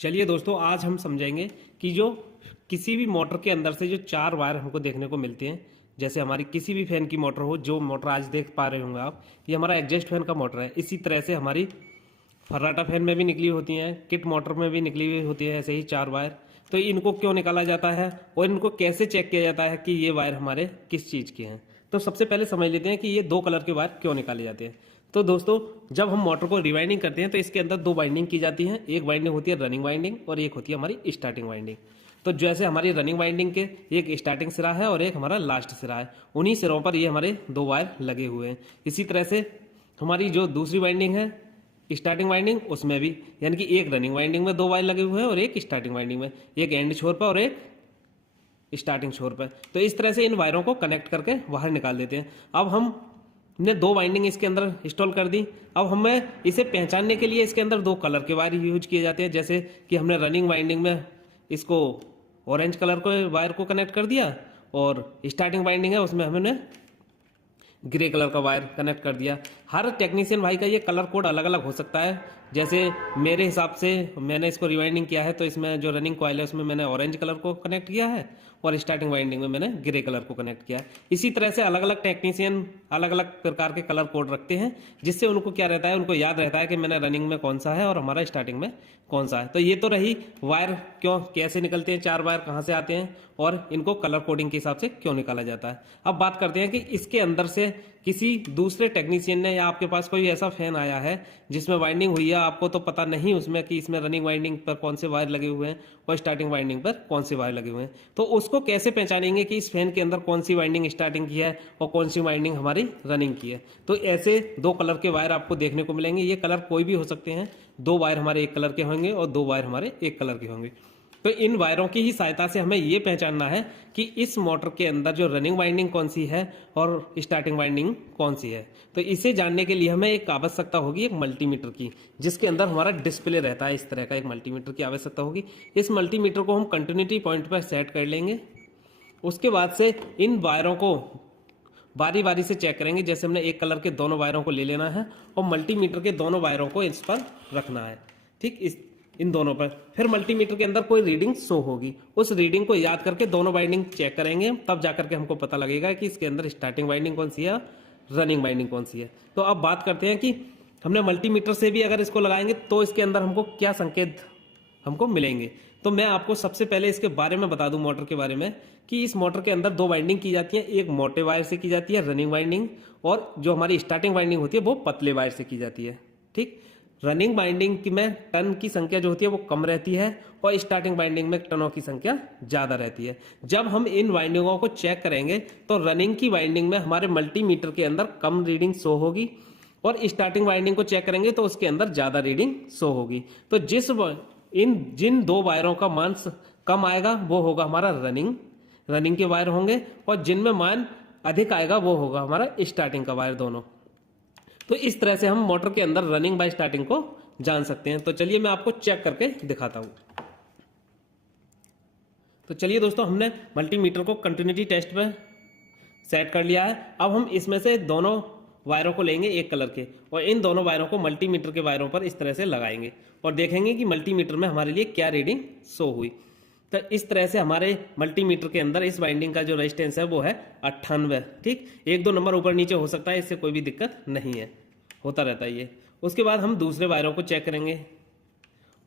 चलिए दोस्तों, आज हम समझेंगे कि जो किसी भी मोटर के अंदर से जो चार वायर हमको देखने को मिलते हैं, जैसे हमारी किसी भी फैन की मोटर हो, जो मोटर आज देख पा रहे होंगे आप, ये हमारा एग्जॉस्ट फैन का मोटर है। इसी तरह से हमारी फर्राटा फैन में भी निकली होती हैं, किट मोटर में भी निकली हुई होती है ऐसे ही चार वायर। तो इनको क्यों निकाला जाता है और इनको कैसे चेक किया जाता है कि ये वायर हमारे किस चीज़ के हैं। तो सबसे पहले समझ लेते हैं कि ये दो कलर के वायर क्यों निकाले जाते हैं। तो दोस्तों, जब हम मोटर को रिवाइंडिंग करते हैं तो इसके अंदर दो वाइंडिंग की जाती है। एक वाइंडिंग होती है रनिंग वाइंडिंग और एक होती है हमारी स्टार्टिंग वाइंडिंग। तो जैसे हमारी रनिंग वाइंडिंग के एक स्टार्टिंग सिरा है और एक हमारा लास्ट सिरा है, उन्हीं सिरों पर ये हमारे दो वायर लगे हुए हैं। इसी तरह से हमारी जो दूसरी वाइंडिंग है स्टार्टिंग वाइंडिंग, उसमें भी यानी कि एक रनिंग वाइंडिंग में दो वायर लगे हुए हैं और एक स्टार्टिंग वाइंडिंग में, एक एंड छोर पर और एक स्टार्टिंग छोर पर। तो इस तरह से इन वायरों को कनेक्ट करके बाहर निकाल देते हैं। अब हमने दो वाइंडिंग इसके अंदर इंस्टॉल कर दी। अब हमें इसे पहचानने के लिए इसके अंदर दो कलर के वायर यूज किए जाते हैं। जैसे कि हमने रनिंग वाइंडिंग में इसको ऑरेंज कलर को वायर को कनेक्ट कर दिया और स्टार्टिंग वाइंडिंग है उसमें हमने ग्रे कलर का वायर कनेक्ट कर दिया। हर टेक्नीशियन भाई का ये कलर कोड अलग अलग हो सकता है। जैसे मेरे हिसाब से मैंने इसको रिवाइंडिंग किया है तो इसमें जो रनिंग कॉइल है उसमें मैंने ऑरेंज कलर को कनेक्ट किया है और स्टार्टिंग वाइंडिंग में मैंने ग्रे कलर को कनेक्ट किया है। इसी तरह से अलग अलग टेक्नीशियन अलग अलग प्रकार के कलर कोड रखते हैं, जिससे उनको क्या रहता है, उनको याद रहता है कि मैंने रनिंग में कौन सा है और हमारा स्टार्टिंग में कौन सा है। तो ये तो रही वायर क्यों कैसे निकलते हैं, चार वायर कहाँ से आते हैं और इनको कलर कोडिंग के हिसाब से क्यों निकाला जाता है। अब बात करते हैं कि इसके अंदर से किसी दूसरे टेक्नीशियन ने या आपके पास कोई ऐसा फैन आया है जिसमें वाइंडिंग हुई है, आपको तो पता नहीं उसमें कि इसमें रनिंग वाइंडिंग पर कौन से वायर लगे हुए हैं और स्टार्टिंग वाइंडिंग पर कौन से वायर लगे हुए हैं, तो उसको कैसे पहचानेंगे कि इस फैन के अंदर कौन सी वाइंडिंग स्टार्टिंग की है और कौन सी वाइंडिंग हमारी रनिंग की है। तो ऐसे दो कलर के वायर आपको देखने को मिलेंगे। ये कलर कोई भी हो सकते हैं, दो वायर हमारे एक कलर के होंगे और दो वायर हमारे एक कलर के होंगे। तो इन वायरों की ही सहायता से हमें यह पहचानना है कि इस मोटर के अंदर जो रनिंग वाइंडिंग कौन सी है और स्टार्टिंग वाइंडिंग कौन सी है। तो इसे जानने के लिए हमें एक आवश्यकता होगी एक मल्टीमीटर की, जिसके अंदर हमारा डिस्प्ले रहता है। इस तरह का एक मल्टीमीटर की आवश्यकता होगी। इस मल्टीमीटर को हम कंटिन्यूटी पॉइंट पर सेट कर लेंगे। उसके बाद से इन वायरों को बारी बारी से चेक करेंगे। जैसे हमने एक कलर के दोनों वायरों को ले लेना है और मल्टीमीटर के दोनों वायरों को इस पर रखना है, ठीक, इन दोनों पर। फिर मल्टीमीटर के अंदर कोई रीडिंग शो होगी, उस रीडिंग को याद करके दोनों वाइंडिंग चेक करेंगे, तब जाकर के हमको पता लगेगा कि इसके अंदर स्टार्टिंग वाइंडिंग कौन सी है, रनिंग वाइंडिंग कौन सी है। तो अब बात करते हैं कि हमने मल्टीमीटर से भी अगर इसको लगाएंगे तो इसके अंदर हमको क्या संकेत हमको मिलेंगे। तो मैं आपको सबसे पहले इसके बारे में बता दूं, मोटर के बारे में, कि इस मोटर के अंदर दो वाइंडिंग की जाती है। एक मोटे वायर से की जाती है रनिंग वाइंडिंग, और जो हमारी स्टार्टिंग वाइंडिंग होती है वो पतले वायर से की जाती है, ठीक। रनिंग वाइंडिंग की में टर्न की संख्या जो होती है वो कम रहती है और स्टार्टिंग वाइंडिंग में टर्नों की संख्या ज्यादा रहती है। जब हम इन वाइंडिंगों को चेक करेंगे तो रनिंग की वाइंडिंग में हमारे मल्टीमीटर के अंदर कम रीडिंग शो होगी और स्टार्टिंग वाइंडिंग को चेक करेंगे तो उसके अंदर ज्यादा रीडिंग शो होगी। तो जिन दो वायरों का मान कम आएगा वो होगा हमारा रनिंग के वायर होंगे, और जिनमें मान अधिक आएगा वो होगा हमारा स्टार्टिंग का वायर दोनों। तो इस तरह से हम मोटर के अंदर रनिंग बाय स्टार्टिंग को जान सकते हैं। तो चलिए मैं आपको चेक करके दिखाता हूं। तो चलिए दोस्तों, हमने मल्टीमीटर को कंटिन्यूटी टेस्ट पे सेट कर लिया है। अब हम इसमें से दोनों वायरों को लेंगे एक कलर के और इन दोनों वायरों को मल्टीमीटर के वायरों पर इस तरह से लगाएंगे और देखेंगे कि मल्टीमीटर में हमारे लिए क्या रीडिंग शो हुई। तो इस तरह से हमारे मल्टीमीटर के अंदर इस वाइंडिंग का जो रेजिस्टेंस है वो है 98, ठीक। एक दो नंबर ऊपर नीचे हो सकता है, इससे कोई भी दिक्कत नहीं है, होता रहता है ये। उसके बाद हम दूसरे वायरों को चेक करेंगे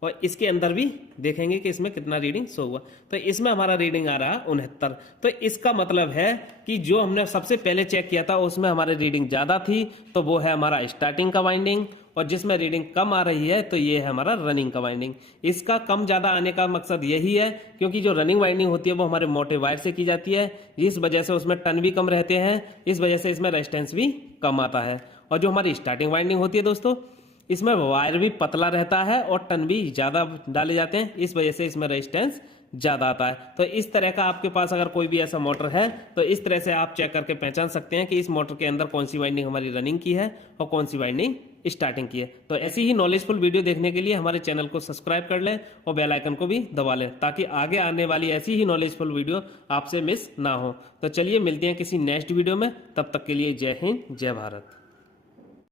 और इसके अंदर भी देखेंगे कि इसमें कितना रीडिंग शो हुआ। तो इसमें हमारा रीडिंग आ रहा है 69। तो इसका मतलब है कि जो हमने सबसे पहले चेक किया था उसमें हमारी रीडिंग ज्यादा थी, तो वो है हमारा स्टार्टिंग का वाइंडिंग, और जिसमें रीडिंग कम आ रही है तो ये है हमारा रनिंग का वाइंडिंग। इसका कम ज्यादा आने का मकसद यही है क्योंकि जो रनिंग वाइंडिंग होती है वो हमारे मोटे वायर से की जाती है, इस वजह से उसमें टर्न भी कम रहते हैं, इस वजह से इसमें रेजिस्टेंस भी कम आता है। और जो हमारी स्टार्टिंग वाइंडिंग होती है दोस्तों, इसमें वायर भी पतला रहता है और टर्न भी ज्यादा डाले जाते हैं, इस वजह से इसमें रेजिस्टेंस ज्यादा आता है। तो इस तरह का आपके पास अगर कोई भी ऐसा मोटर है तो इस तरह से आप चेक करके पहचान सकते हैं कि इस मोटर के अंदर कौन सी वाइंडिंग हमारी रनिंग की है और कौन सी वाइंडिंग स्टार्टिंग की है। तो ऐसी ही नॉलेजफुल वीडियो देखने के लिए हमारे चैनल को सब्सक्राइब कर लें और बेल आइकन को भी दबा लें, ताकि आगे आने वाली ऐसी ही नॉलेजफुल वीडियो आपसे मिस ना हो। तो चलिए मिलते हैं किसी नेक्स्ट वीडियो में, तब तक के लिए जय हिंद, जय भारत।